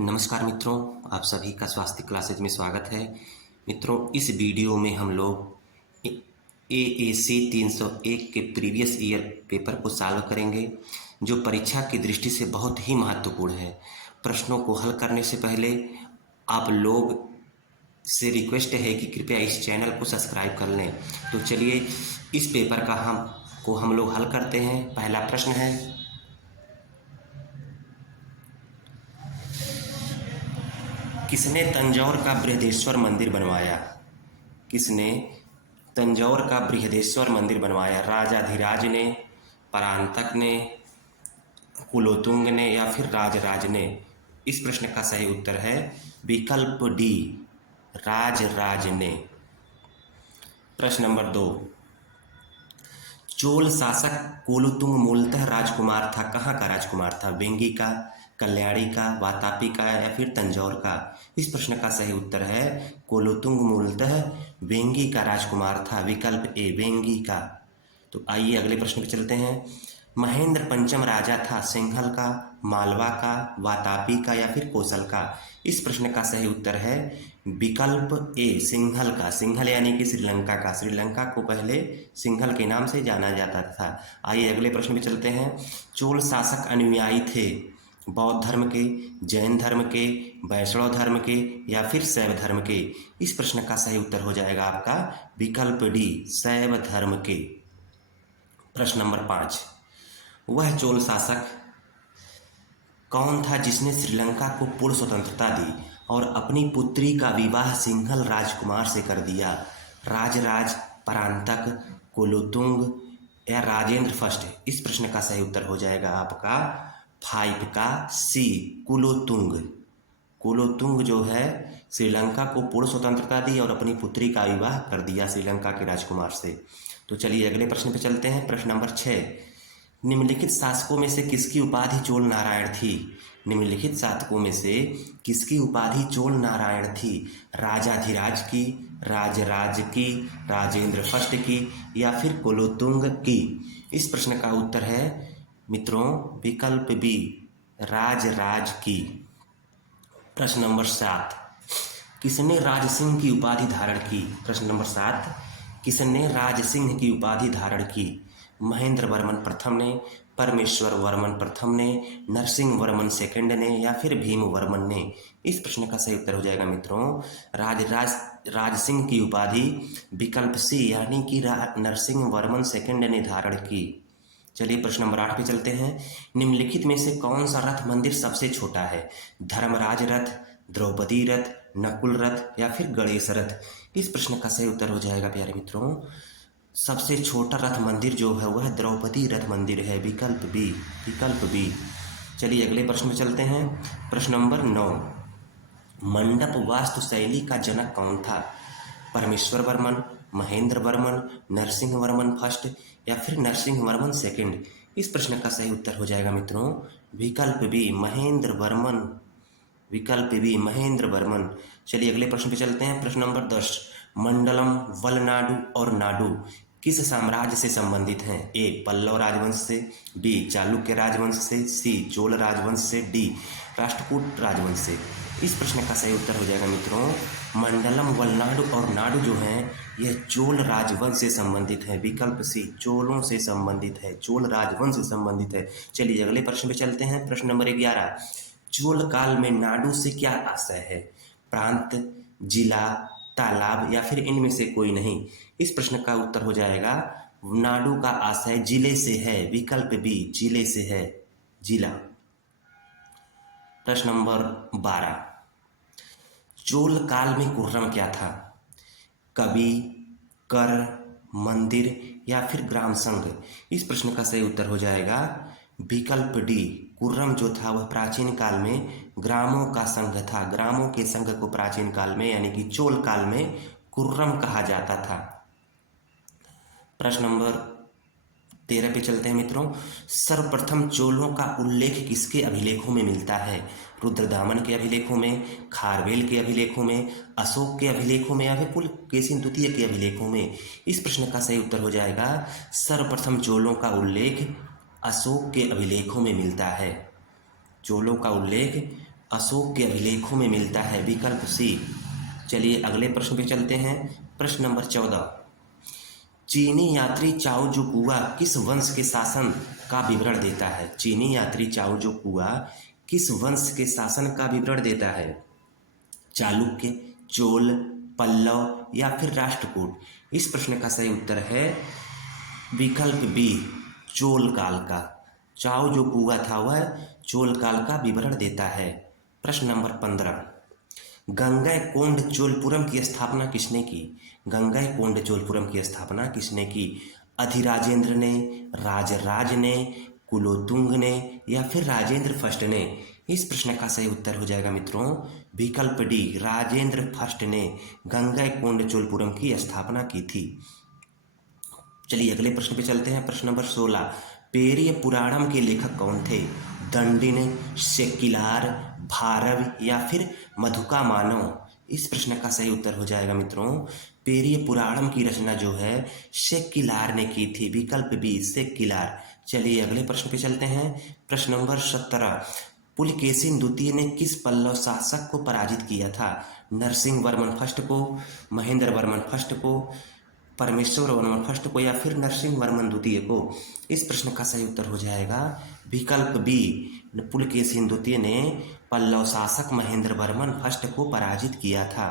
नमस्कार मित्रों, आप सभी का स्वास्थ्य क्लासेज में स्वागत है। मित्रों, इस वीडियो में हम लोग AAC 301 के प्रीवियस ईयर पेपर को सॉल्व करेंगे, जो परीक्षा की दृष्टि से बहुत ही महत्वपूर्ण है। प्रश्नों को हल करने से पहले आप लोग से रिक्वेस्ट है कि कृपया इस चैनल को सब्सक्राइब कर लें। तो चलिए इस पेपर का हम लोग हल करते हैं। पहला प्रश्न है, किसने तंजौर का बृहदेश्वर मंदिर बनवाया? किसने तंजौर का बृहदेश्वर मंदिर बनवाया? राजाधिराज ने, परांतक ने, कुलोतुंग ने या फिर राजराज ने? इस प्रश्न का सही उत्तर है विकल्प डी, राजराज ने। प्रश्न नंबर 2, चोल शासक कुलोतुंग मूलतः राजकुमार था। कहाँ का राजकुमार था? वेंगी का, कल्याणी का, वातापी का या फिर तंजौर का? इस प्रश्न का सही उत्तर है कुलोतुंग मूलतः वेंगी का राजकुमार था, विकल्प ए, वेंगी का। तो आइए अगले प्रश्न पे चलते हैं। महेंद्र पंचम राजा था सिंहल का, मालवा का, वातापी का या फिर कोसल का? इस प्रश्न का सही उत्तर है विकल्प ए, सिंहल का। सिंहल यानी कि श्रीलंका का। श्रीलंका को पहले सिंहल के नाम से जाना जाता था। आइए अगले प्रश्न पे चलते हैं। चोल शासक अनुयायी थे बौद्ध धर्म के, जैन धर्म के, वैष्णव धर्म के या फिर शैव धर्म के? इस प्रश्न का सही उत्तर हो जाएगा आपका विकल्प डी, शैव धर्म के। प्रश्न नंबर 5, वह चोल शासक कौन था जिसने श्रीलंका को पूर्ण स्वतंत्रता दी और अपनी पुत्री का विवाह सिंहल राजकुमार से कर दिया? राजराज, परांतक, कुलोतुंग या राजेंद्र फर्स्ट? इस प्रश्न का सही उत्तर हो जाएगा आपका 5 का सी, कुलोतुंग। कुलोतुंग जो है श्रीलंका को पूर्ण स्वतंत्रता दी और अपनी पुत्री का विवाह कर दिया श्रीलंका के राजकुमार से। तो चलिए अगले प्रश्न पे चलते हैं। प्रश्न नंबर 6, निम्नलिखित शासकों में से किसकी उपाधि चोल नारायण थी? निम्नलिखित शासकों में से किसकी उपाधि चोल नारायण थी? राजाधिराज की, राजराज की, राजेंद्र फर्स्ट की या फिर कुलोतुंग की? इस प्रश्न का उत्तर है मित्रों विकल्प बी, राजराज की। प्रश्न नंबर 7, किसने राज सिंह की उपाधि धारण की? प्रश्न नंबर 7, किसने राज सिंह की उपाधि धारण की? महेंद्र वर्मन प्रथम ने, परमेश्वर वर्मन प्रथम ने, नरसिंह वर्मन सेकंड ने या फिर भीम वर्मन ने? इस प्रश्न का सही उत्तर हो जाएगा मित्रों राज सिंह की उपाधि विकल्प सी यानी कि नरसिंह वर्मन सेकंड ने धारण की। चलिए प्रश्न नंबर 8 पे चलते हैं। निम्नलिखित में से कौन सा रथ मंदिर सबसे छोटा है? धर्मराज रथ, द्रौपदी रथ, नकुल रथ या फिर गणेश रथ? इस प्रश्न का सही उत्तर हो जाएगा प्यारे मित्रों सबसे छोटा रथ मंदिर जो है वह द्रौपदी रथ मंदिर है, विकल्प बी, विकल्प बी। चलिए अगले प्रश्न में चलते हैं। प्रश्न नंबर 9, मंडप वास्तु शैली का जनक कौन था? परमेश्वर वर्मन, महेंद्र वर्मन, नरसिंह वर्मन फर्स्ट या फिर नरसिंह वर्मन सेकंड? इस प्रश्न का सही उत्तर हो जाएगा मित्रों विकल्प बी, महेंद्र वर्मन, विकल्प बी, महेंद्र वर्मन। चलिए अगले प्रश्न पे चलते हैं। प्रश्न नंबर 10, मंडलम, वलनाडु और नाडु किस साम्राज्य से संबंधित हैं? ए, पल्लव राजवंश से, बी, चालुक्य राजवंश से, सी, चोल राजवंश से, डी, राष्ट्रकूट राजवंश से? इस प्रश्न का सही उत्तर हो जाएगा मित्रों मंडलम, वलनाडु और नाडु जो हैं यह चोल राजवंश से संबंधित है, विकल्प सी, चोलों से संबंधित है, चोल राजवंश से संबंधित है। चलिए अगले प्रश्न पे चलते हैं। प्रश्न नंबर 11, चोल काल में नाडु से क्या आशय है? प्रांत, जिला, तालाब या फिर इनमें से कोई नहीं? इस प्रश्न का उत्तर हो जाएगा नाडु का आशय जिले से है, विकल्प बी, जिले से है, जिला। प्रश्न नंबर 12, चोल काल में कुर्रम क्या था? कवि, कर, मंदिर या फिर ग्राम संघ? इस प्रश्न का सही उत्तर हो जाएगा विकल्प डी, कुर्रम जो था वह प्राचीन काल में ग्रामों का संघ था। ग्रामों के संघ को प्राचीन काल में यानी कि चोल काल में कुर्रम कहा जाता था। प्रश्न नंबर 13 पे चलते हैं मित्रों। सर्वप्रथम चोलों का उल्लेख किसके अभिलेखों में मिलता है? रुद्रदामन के अभिलेखों में, खारवेल के अभिलेखों में, अशोक के अभिलेखों में या फिर पुलकेशिन द्वितीय के अभिलेखों में? इस प्रश्न का सही उत्तर हो जाएगा सर्वप्रथम चोलों का उल्लेख अशोक के अभिलेखों में मिलता है। चोलों का उल्लेख अशोक के अभिलेखों में मिलता है? विकल्प सी। चलिए अगले प्रश्न पे चलते हैं। प्रश्न नंबर 14, चीनी यात्री चाओ जू कुआ किस वंश के शासन का विवरण देता है? चीनी यात्री चाओ जू कुआ किस वंश के शासन का विवरण देता है? चालुक्य, चोल, पल्लव या फिर राष्ट्रकूट? इस प्रश्न का सही उत्तर है विकल्प बी, चोल काल का। चाओ जो कुआ था वह चोल काल का विवरण देता है। प्रश्न नंबर 15, गंगैकोंड चोलपुरम की स्थापना किसने की? गंगैकोंड चोलपुरम की स्थापना किसने की? अधिराजेंद्र ने, राजराज ने, कुलोतुंग ने या फिर राजेंद्र फर्स्ट ने? इस प्रश्न का सही उत्तर हो जाएगा मित्रों विकल्प डी, राजेंद्र फर्स्ट ने गंगैकोंड चोलपुरम की स्थापना की थी। चलिए अगले प्रश्न पे चलते हैं। प्रश्न नंबर 16, पेरिय पुराणम के लेखक कौन थे? दंडिन, सेक्किलार, भारव या फिर मधुका मानव? इस प्रश्न का सही उत्तर हो जाएगा मित्रों पेरिय पुराणम की रचना जो है सेक्किलार ने की थी। विकल्प बी, सेक्किलार। चलिए अगले प्रश्न पे चलते हैं। प्रश्न नंबर 17, पुलकेशिन द्वितीय ने किस पल्लव शासक को पराजित किया था? नरसिंह वर्मन फर्स्ट को, महेंद्र वर्मन फर्स्ट को, परमेश्वर वर्मन फर्स्ट को या फिर नरसिंह वर्मन द्वितीय को? इस प्रश्न का सही उत्तर हो जाएगा विकल्प बी, पुलकेशिन द्वितीय ने पल्लव शासक महेंद्र वर्मन फर्स्ट को पराजित किया था।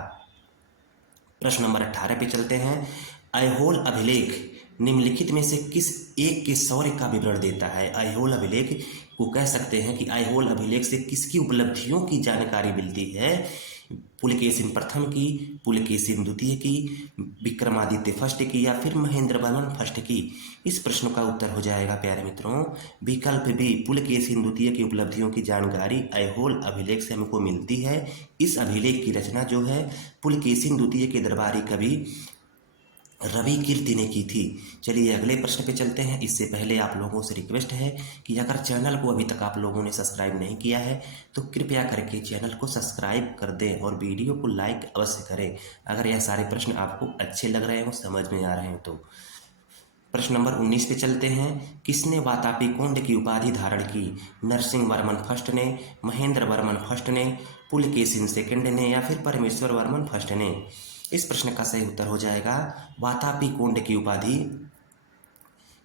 प्रश्न नंबर 18 पे चलते हैं। ऐहोल अभिलेख निम्नलिखित में से किस एक के शौर्य का विवरण देता है? ऐहोल अभिलेख को कह सकते हैं कि ऐहोल अभिलेख से किसकी उपलब्धियों की जानकारी मिलती है? पुलकेशिन प्रथम की, पुलकेशिन द्वितीय की, विक्रमादित्य फर्स्ट की या फिर महेंद्र वर्मन फर्स्ट की? इस प्रश्न का उत्तर हो जाएगा प्यारे मित्रों विकल्प बी, पुलकेशिन द्वितीय की उपलब्धियों की जानकारी ऐहोल अभिलेख से हमको मिलती है। इस अभिलेख की रचना जो है पुलकेशिन द्वितीय के दरबारी कवि रवि कीर्ति ने की थी। चलिए अगले प्रश्न पे चलते हैं। इससे पहले आप लोगों से रिक्वेस्ट है कि अगर चैनल को अभी तक आप लोगों ने सब्सक्राइब नहीं किया है तो कृपया करके चैनल को सब्सक्राइब कर दें और वीडियो को लाइक अवश्य करें अगर यह सारे प्रश्न आपको अच्छे लग रहे हो, समझ में आ रहे हैं तो। प्रश्न नंबर 19 पे चलते हैं। किसने वातापीकोंड की उपाधि धारण की? नरसिंह वर्मन फर्स्ट ने, महेंद्र वर्मन फर्स्ट ने, पुलकेशिन सेकंड ने या फिर परमेश्वर वर्मन फर्स्ट ने? इस प्रश्न का सही उत्तर हो जाएगा वातापीकोंड की उपाधि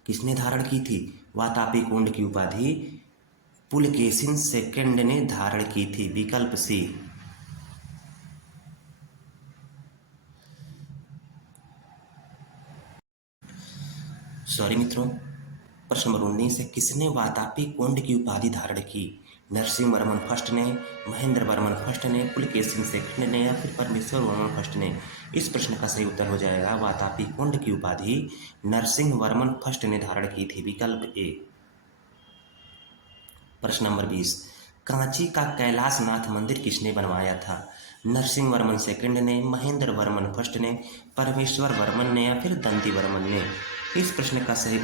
किसने धारण की थी? वातापीकोंड की उपाधि पुलकेशिन सेकंड ने धारण की थी। विकल्प सी। सॉरी मित्रों, प्रश्न नंबर 19 है किसने वातापीकोंड की उपाधि धारण की? नरसिंह वर्मन फर्स्ट ने, महेंद्र वर्मन फर्स्ट ने, पुलकेशिन सेकंड ने या फिर परमेश्वर वर्मन फर्स्ट ने? इस प्रश्न का सही उत्तर हो जाएगा वातापीकोंड की उपाधि नरसिंह वर्मन फर्स्ट ने धारण की थी। विकल्प ए। प्रश्न नंबर 20, कांची का कैलाशनाथ मंदिर किसने बनवाया था? नरसिंह वर्मन सेकंड ने, महेंद्र वर्मन फर्स्ट ने, परमेश्वर वर्मन ने या फिर दंती वर्मन ने? इस प्रश्न का सही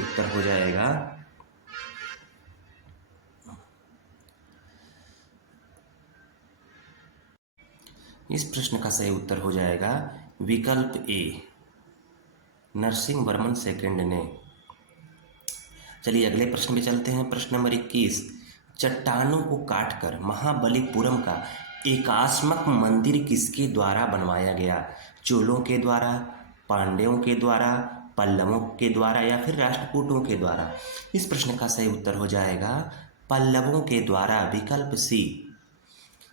उत्तर हो जाएगा विकल्प ए, नरसिंह वर्मन सेकंड ने। चलिए अगले प्रश्न में चलते हैं। प्रश्न नंबर 21, चट्टानों को काटकर महाबलीपुरम का एकात्मक मंदिर किसके द्वारा बनवाया गया? चोलों के द्वारा, पांड्यों के द्वारा, पल्लवों के द्वारा या फिर राष्ट्रकूटों के द्वारा? इस प्रश्न का सही उत्तर हो जाएगा पल्लवों के द्वारा। विकल्प सी।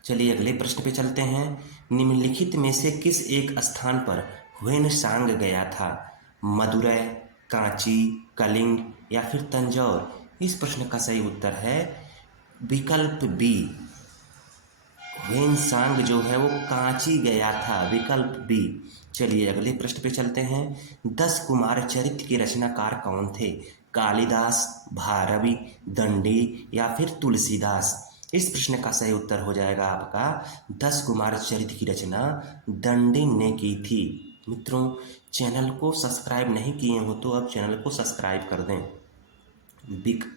चलिए अगले प्रश्न पे चलते हैं। निम्नलिखित में से किस एक स्थान पर ह्वेनसांग गया था? मदुरै, कांची, कलिंग या फिर तंजौर? इस प्रश्न का सही उत्तर है विकल्प बी, ह्वेनसांग जो है वो कांची गया था। विकल्प बी। चलिए अगले प्रश्न पे चलते हैं। 10 कुमार चरित्र के रचनाकार कौन थे? कालिदास, भारवी, दंडी या फिर तुलसीदास? इस प्रश्न का सही उत्तर हो जाएगा आपका 10 कुमार चरित्र की रचना दंडी ने की थी। मित्रों, चैनल को सब्सक्राइब नहीं किए हो तो अब चैनल को सब्सक्राइब कर दें।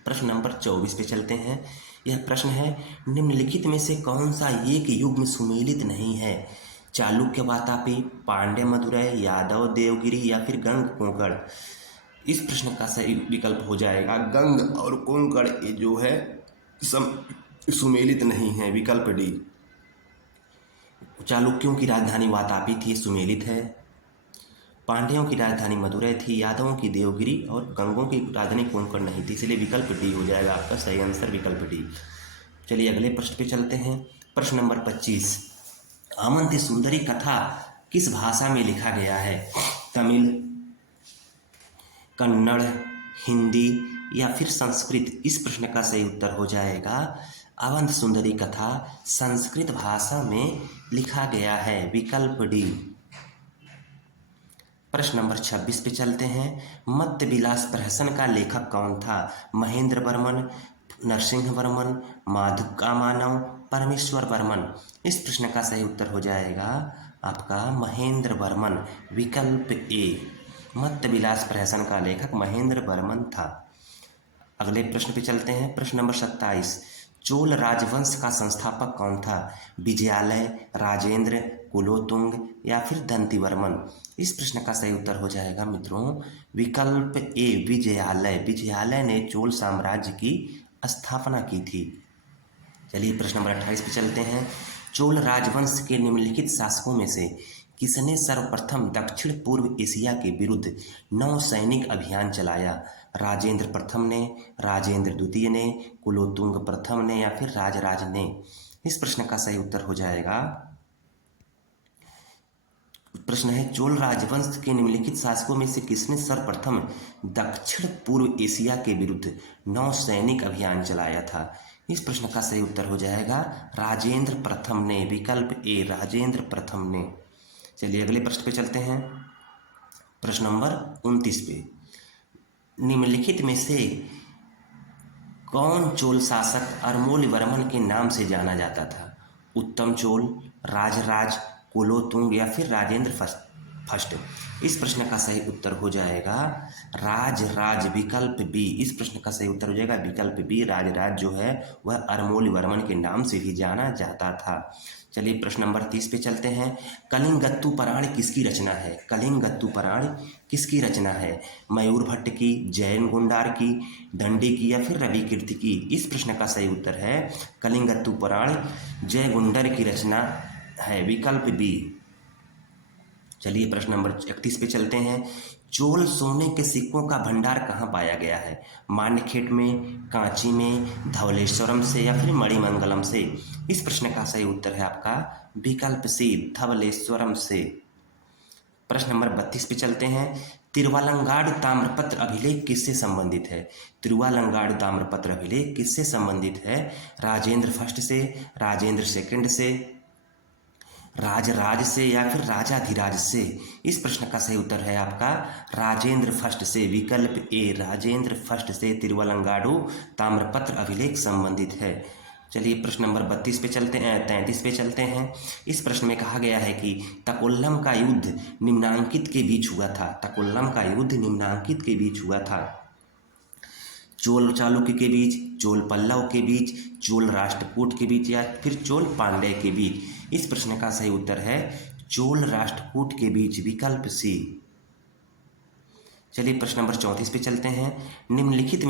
प्रश्न नंबर 24 पे चलते हैं। यह प्रश्न है निम्नलिखित में से कौन सा एक युग्म सुमेलित नहीं है? चालुक्य वातापी, पांड्य मदुरै, यादव देवगिरी या फिर गंग कोंकण? इस प्रश्न का सही विकल्प हो जाएगा गंग और कोंकण, ये जो है सुमेलित नहीं है। विकल्प डी। चालुक्यों की राजधानी वातापी थी, सुमेलित है। पांड्यों की राजधानी मदुरै थी, यादवों की देवगिरी और गंगों की राजधानी कोंकण नहीं थी, इसलिए विकल्प डी हो जाएगा आपका सही आंसर, विकल्प डी। चलिए अगले प्रश्न पे चलते हैं। प्रश्न नंबर 25, अवंती सुंदरी कथा किस भाषा में लिखा गया है? तमिल, कन्नड़, हिंदी या फिर संस्कृत? इस प्रश्न का सही उत्तर हो जाएगा अवंत सुंदरी कथा संस्कृत भाषा में लिखा गया है, विकल्प डी। प्रश्न नंबर 26 पे चलते हैं। मत्स्य विलास प्रहसन का लेखक कौन था? महेंद्र वर्मन, नरसिंह वर्मन, माधुकामानव, परमेश्वर वर्मन? इस प्रश्न का सही उत्तर हो जाएगा आपका महेंद्र वर्मन, विकल्प ए। मत्स्य विलास प्रहसन का लेखक महेंद्र वर्मन था। अगले प्रश्न पे चलते हैं। प्रश्न नंबर 27, चोल राजवंश का संस्थापक कौन था? विजयालय, राजेंद्र, कुलोतुंग या फिर दंतिवर्मन? इस प्रश्न का सही उत्तर हो जाएगा मित्रों विकल्प ए, विजयालय। विजयालय ने चोल साम्राज्य की स्थापना की थी। चलिए प्रश्न नंबर 28 पे चलते हैं। चोल राजवंश के निम्नलिखित शासकों में से किसने सर्वप्रथम दक्षिण पूर्व एशिया के विरुद्ध नौसैनिक अभियान चलाया? राजेंद्र प्रथम ने, राजेंद्र द्वितीय ने, कुलोतुंग प्रथम ने या फिर राजराज ने? इस प्रश्न का सही उत्तर हो जाएगा, प्रश्न है चोल राजवंश के निम्नलिखित शासकों में से किसने सर्वप्रथम दक्षिण पूर्व एशिया के विरुद्ध नौसैनिक अभियान चलाया था? इस प्रश्न का सही उत्तर हो जाएगा राजेंद्र प्रथम ने, विकल्प ए, राजेंद्र प्रथम ने। चलिए अगले प्रश्न पे चलते हैं। प्रश्न नंबर 29 पे, निम्नलिखित में से कौन चोल शासक अरमोल-वर्मन के नाम से जाना जाता था? उत्तम चोल, राजराज, कुलोतुंग या फिर राजेंद्र फर्स्ट? इस प्रश्न का सही उत्तर हो जाएगा राजराज, विकल्प बी। इस प्रश्न का सही उत्तर हो जाएगा विकल्प बी, राजराज जो है वह अरमोल-वर्मन के नाम से भी जाना जाता था। चलिए प्रश्न नंबर 30 पे चलते हैं। कलिंगत्तु पुराण किसकी रचना है? कलिंगत्तु पुराण किसकी रचना है? मयूर भट्ट की, जैन गुंडार की, दंडी की या फिर रवि कीर्ति की? इस प्रश्न का सही उत्तर है कलिंगत्तु पुराण जय गुंडर की रचना है, विकल्प बी। चलिए प्रश्न नंबर 31 पे चलते हैं। चोल सोने के सिक्कों का भंडार कहाँ पाया गया है? मान्यखेट में, कांची में, धवलेश्वरम से या फिर मणिमंगलम से? इस प्रश्न का सही उत्तर है आपका विकल्प सी, धवलेश्वरम से। प्रश्न नंबर 32 पे चलते हैं। तिरुवालंगाड़ ताम्रपत्र अभिलेख किससे संबंधित है? तिरुवालंगाड़ ताम्रपत्र अभिलेख किससे संबंधित है? राजेंद्र फर्स्ट से, राजेंद्र सेकंड से, राजराज से या फिर राजाधिराज से? इस प्रश्न का सही उत्तर है आपका राजेंद्र फर्स्ट से, विकल्प ए, राजेंद्र फर्स्ट से तिरुवलंगाडु ताम्रपत्र अभिलेख संबंधित है। चलिए प्रश्न नंबर 32 पे चलते हैं, 33 पे चलते हैं। इस प्रश्न में कहा गया है कि तकोल्लम का युद्ध निम्नांकित के बीच हुआ था। तकोल्लम का युद्ध निम्नांकित के बीच हुआ था। चोल चालुक्य के बीच, चोल पल्लव के बीच, चोल राष्ट्रकूट के बीच या फिर चोल पांड्य के बीच? इस प्रश्न का सही उत्तर है चोल राष्ट्रकूट के बीच, विकल्प सी। चलिए प्रश्न नंबर 34 पे चलते हैं। निम्नलिखित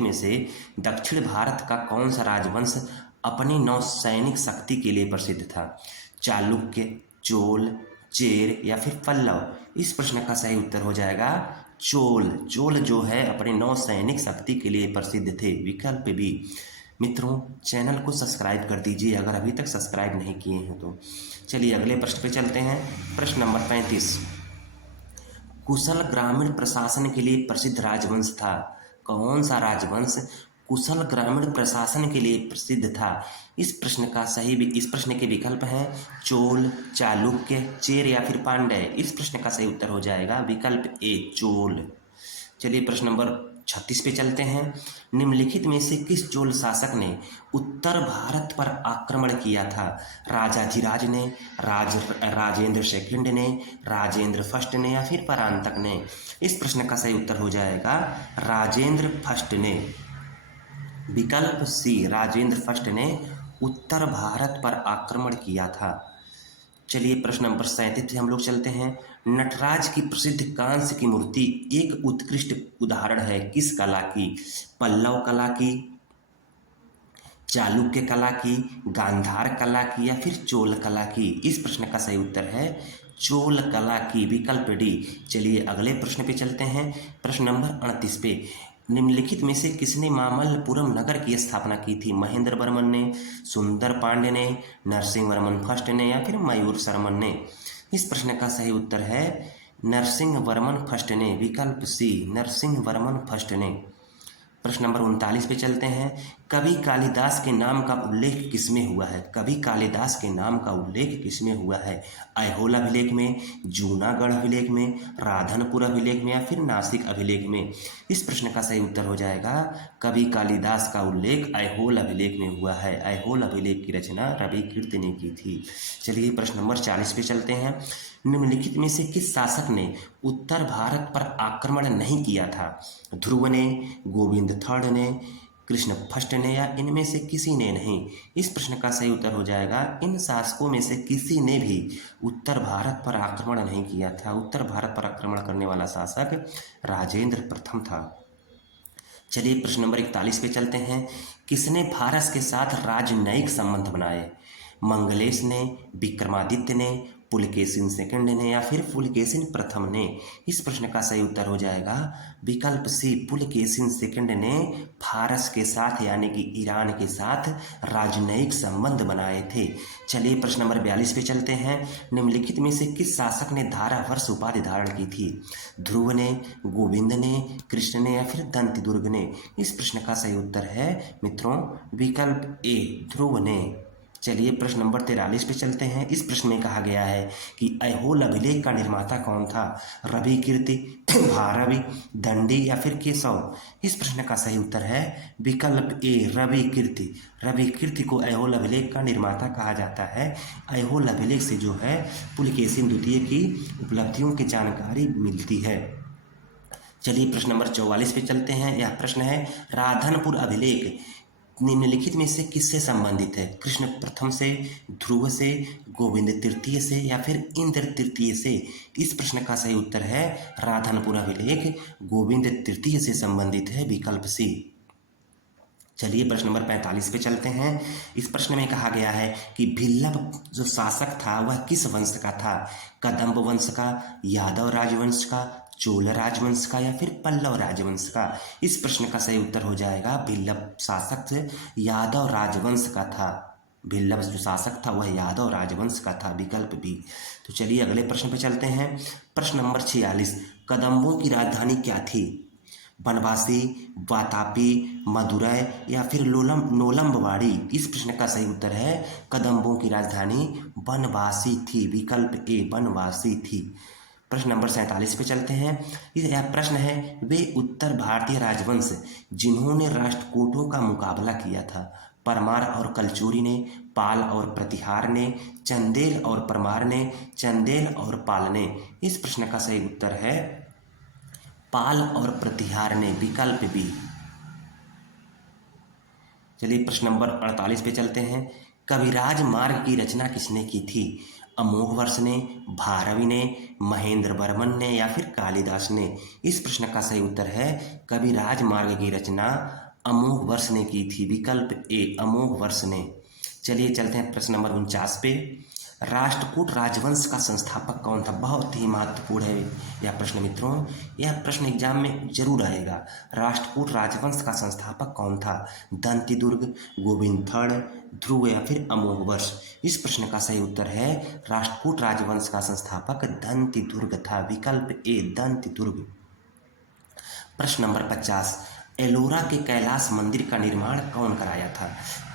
में से दक्षिण भारत का कौन सा राजवंश अपनी नौसैनिक शक्ति के लिए प्रसिद्ध था? चालुक्य, चोल, चेर या फिर पल्लव? इस प्रश्न का सही उत्तर हो जाएगा चोल। चोल जो है अपने नौसैनिक शक्ति के लिए प्रसिद्ध थे, विकल्प बी। मित्रों चैनल को सब्सक्राइब कर दीजिए अगर अभी तक सब्सक्राइब नहीं किए हैं तो। चलिए अगले प्रश्न पे चलते हैं। प्रश्न नंबर 35, कुशल ग्रामीण प्रशासन के लिए प्रसिद्ध राजवंश था? कौन सा राजवंश कुशल ग्रामीण प्रशासन के लिए प्रसिद्ध था? इस प्रश्न के विकल्प हैं चोल, चालुक्य, चेर या फिर पांड्य? इस प्रश्न का सही उत्तर हो जाएगा विकल्प ए, चोल। चलिए प्रश्न नंबर 36 पे चलते हैं। निम्नलिखित में से किस चोल शासक ने उत्तर भारत पर आक्रमण किया था? राजाधिराज ने, राजेंद्र सेकंड ने, राजेंद्र फर्स्ट ने या फिर परांतक ने? इस प्रश्न का सही उत्तर हो जाएगा राजेंद्र फर्स्ट ने, विकल्प सी, राजेंद्र फर्स्ट ने उत्तर भारत पर आक्रमण किया था। चलिए प्रश्न नंबर 37 से हम लोग चलते हैं। नटराज की प्रसिद्ध कांस्य की मूर्ति एक उत्कृष्ट उदाहरण है किस कला की? पल्लव कला की, चालुक्य कला की, गांधार कला की या फिर चोल कला की? इस प्रश्न का सही उत्तर है चोल कला की, विकल्प डी। चलिए अगले प्रश्न पे चलते हैं। प्रश्न नंबर 38 पे, निम्नलिखित में से किसने मामल्लपुरम नगर की स्थापना की थी? महेंद्र वर्मन ने, सुंदर पांडे ने, नरसिंह वर्मन फर्स्ट ने या फिर मयूर शर्मन ने? इस प्रश्न का सही उत्तर है नरसिंह वर्मन फर्स्ट ने, विकल्प सी, नरसिंह वर्मन फर्स्ट ने। प्रश्न नंबर 39 पे चलते हैं। कवि कालिदास के नाम का उल्लेख किसमें हुआ है? कवि कालिदास के नाम का उल्लेख किसमें हुआ है? ऐहोल अभिलेख में, जूनागढ़ अभिलेख में, राधनपुर अभिलेख में या फिर नासिक अभिलेख में? इस प्रश्न का सही उत्तर हो जाएगा कवि कालिदास का उल्लेख ऐहोल अभिलेख में हुआ है। ऐहोल अभिलेख की रचना रवि कीर्ति ने की थी। चलिए प्रश्न नंबर 40 पे चलते हैं। निम्नलिखित में से किस शासक ने उत्तर भारत पर आक्रमण नहीं किया था? ध्रुव ने, गोविंद थर्ड ने, कृष्ण फर्स्ट ने या इनमें से किसी ने नहीं? इस प्रश्न का सही उत्तर हो जाएगा इन शासकों में से किसी ने भी उत्तर भारत पर आक्रमण नहीं किया था। उत्तर भारत पर आक्रमण करने वाला शासक राजेंद्र प्रथम था। चलिए प्रश्न नंबर 41 पे चलते हैं। किसने फारस के साथ राजनयिक संबंध बनाए? मंगलेश ने, विक्रमादित्य ने, पुलकेशिन सेकंड ने या फिर पुलकेशिन प्रथम ने? इस प्रश्न का सही उत्तर हो जाएगा विकल्प सी, पुलकेशिन सेकंड ने फारस के साथ यानी कि ईरान के साथ राजनयिक संबंध बनाए थे। चलिए प्रश्न नंबर 42 पे चलते हैं। निम्नलिखित में से किस शासक ने धारावर्ष उपाधि धारण की थी? ध्रुव ने, गोविंद ने, कृष्ण ने या फिर दंतिदुर्ग ने? इस प्रश्न का सही उत्तर है मित्रों विकल्प ए, ध्रुव ने। चलिए प्रश्न नंबर 43 पे चलते हैं। इस प्रश्न में कहा गया है कि ऐहोल अभिलेख का निर्माता कौन था? रवि कीर्ति, भारवी, दंडी या फिर केशव? इस प्रश्न का सही उत्तर है विकल्प ए, रवि कीर्ति। रवि कीर्ति को ऐहोल अभिलेख का निर्माता कहा जाता है। ऐहोल अभिलेख से जो है पुलकेशिन द्वितीय की उपलब्धियों की जानकारी मिलती है। चलिए प्रश्न नंबर 44 पे चलते हैं। यह प्रश्न है राधनपुर अभिलेख निम्नलिखित में से किससे संबंधित है? कृष्ण प्रथम से, ध्रुव से, गोविंद तृतीय से या फिर इंद्र तृतीय से? इस प्रश्न का सही उत्तर है राधनपुर अभिलेख गोविंद तृतीय से संबंधित है, विकल्प सी। चलिए प्रश्न नंबर 45 पे चलते हैं। इस प्रश्न में कहा गया है कि भिल्लभ जो शासक था वह किस वंश का था? कदम्ब वंश का, यादव राजवंश का, चोल राजवंश का या फिर पल्लव राजवंश का? इस प्रश्न का सही उत्तर हो जाएगा भिल्लभ शासक यादव राजवंश का था। भिल्लभ जो शासक था वह यादव राजवंश का था, विकल्प बी। तो चलिए अगले प्रश्न पे चलते हैं। प्रश्न नंबर 46, कदम्बों की राजधानी क्या थी? बनवासी, वातापी, मदुरै या फिर नोलम्बवाड़ी? इस प्रश्न का सही उत्तर है कदम्बों की राजधानी बनवासी थी, विकल्प ए, बनवासी थी। प्रश्न नंबर 47 पे चलते हैं। यह प्रश्न है वे उत्तर भारतीय राजवंश जिन्होंने राष्ट्रकूटों का मुकाबला किया था? परमार और कलचुरी ने, पाल और प्रतिहार ने, चंदेल और परमार ने, चंदेल और पाल ने? इस प्रश्न का सही उत्तर है पाल और प्रतिहार ने, विकल्प बी। चलिए प्रश्न नंबर 48 पे चलते हैं। कविराज मार्ग की रचना किसने की थी? अमोघवर्ष ने, भारवी ने, महेंद्र वर्मन ने या फिर कालिदास ने? इस प्रश्न का सही उत्तर है कविराज मार्ग की रचना अमोघवर्ष ने की थी, विकल्प ए, अमोघवर्ष ने। चलिए चलते हैं प्रश्न नंबर 49 पे। राष्ट्रकूट राजवंश का संस्थापक कौन था? बहुत ही महत्वपूर्ण है यह प्रश्न मित्रों, यह प्रश्न एग्जाम में जरूर आएगा। राष्ट्रकूट राजवंश का संस्थापक कौन था? दंतिदुर्ग, गोविंद थर्ड, ध्रुव या फिर अमोघवर्ष? इस प्रश्न का सही उत्तर है राष्ट्रकूट राजवंश का संस्थापक दंतिदुर्ग था, विकल्प ए, दंतिदुर्ग। प्रश्न नंबर 50, एलोरा के कैलाश मंदिर का निर्माण कौन कराया था?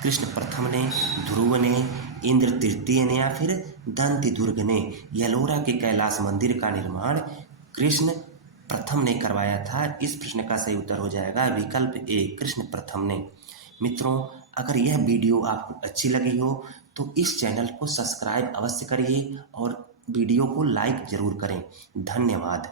कृष्ण प्रथम ने, ध्रुव ने, इंद्र तृतीय ने या फिर दंतिदुर्ग ने? एलोरा के कैलाश मंदिर का निर्माण कृष्ण प्रथम ने करवाया था। इस प्रश्न का सही उत्तर हो जाएगा विकल्प ए, कृष्ण प्रथम ने। मित्रों अगर यह वीडियो आपको अच्छी लगी हो तो इस चैनल को सब्सक्राइब अवश्य करिए और वीडियो को लाइक जरूर करें। धन्यवाद।